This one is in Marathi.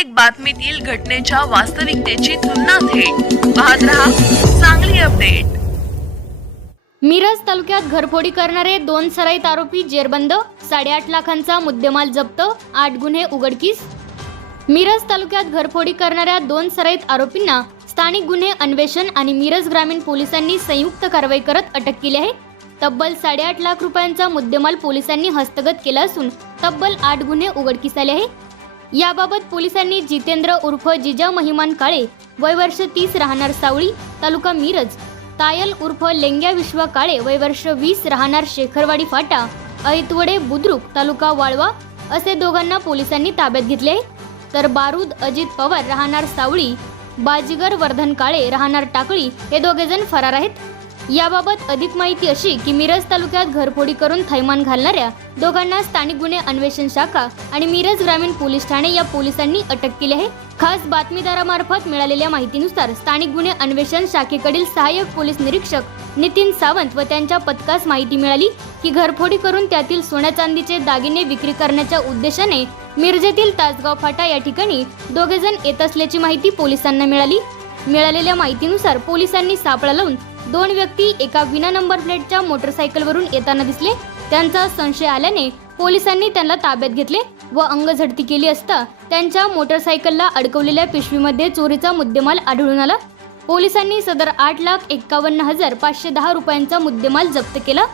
प्रत्येक बातमीतील घटनेच्या वास्तविकतेची तुलना थेट. पाहत रहा चांगली अपडेट. मिरज तालुक्यात घरफोडी करणारे दोन सराईत आरोपी जेरबंद साडेआठ लाखांचा मुद्देमाल जप्त आठ गुन्हे उघडकीस. मिरज तालुक्यात घरफोडी करणाऱ्या दोन सराईत आरोपींना स्थानिक गुन्हे अन्वेषण आणि मिरज ग्रामीण पोलिसांनी संयुक्त कारवाई करत अटक केली आहे. तब्बल साडेआठ लाख रुपयांचा मुद्देमाल पोलिसांनी हस्तगत केला असून तब्बल आठ गुन्हे उघडकीस आले आहे. याबाबत पोलिसांनी जितेंद्र उर्फ जिजा महिमान काळे वय वर्ष तीस राहणार सावळी तालुका मिरज तायल उर्फ लेंग्या विश्वा काळे वय वर्ष वीस राहणार शेखरवाडी फाटा ऐतवडे बुद्रुक तालुका वाळवा असे दोघांना पोलिसांनी ताब्यात घेतले आहे. तर बारूद अजित पवार राहणार सावळी बाजीगर वर्धन काळे राहणार टाकळी हे दोघे जण फरार आहेत याबाबत अधिक माहिती अशी की मिरज तालुक्यात घरफोडी करून थैमान घालणाऱ्या दोघांना स्थानिक गुन्हे अन्वेषण शाखा आणि मिरज ग्रामीण पोलीस ठाणे या पोलिसांनी अटक केली आहे. खास बातमीदारामार्फत मिळालेल्या माहितीनुसार स्थानिक गुन्हे अन्वेषण शाखेकडील सहाय्यक पोलीस निरीक्षक नितीन सावंत व त्यांच्या पथकास माहिती मिळाली की घरफोडी करून त्यातील सोन्या चांदीचे दागिने विक्री करण्याच्या उद्देशाने मिरजेतील तासगाव फाटा या ठिकाणी दोघे जण येत असल्याची माहिती पोलिसांना मिळाली. मिळालेल्या माहितीनुसार पोलिसांनी सापळा लावून दोन व्यक्ती एका विना नंबर प्लेटच्या मोटरसायकलवरून येताना दिसले. त्यांचा संशय आल्याने पोलिसांनी त्यांना ताब्यात घेतले व अंग झडती केली असता त्यांच्या मोटरसायकलला अडकवलेल्या पिशवीमध्ये चोरीचा मुद्देमाल आढळून आला. पोलिसांनी सदर आठ लाख एक्कावन्न हजार पाचशे दहा रुपयांचा मुद्देमाल जप्त केला.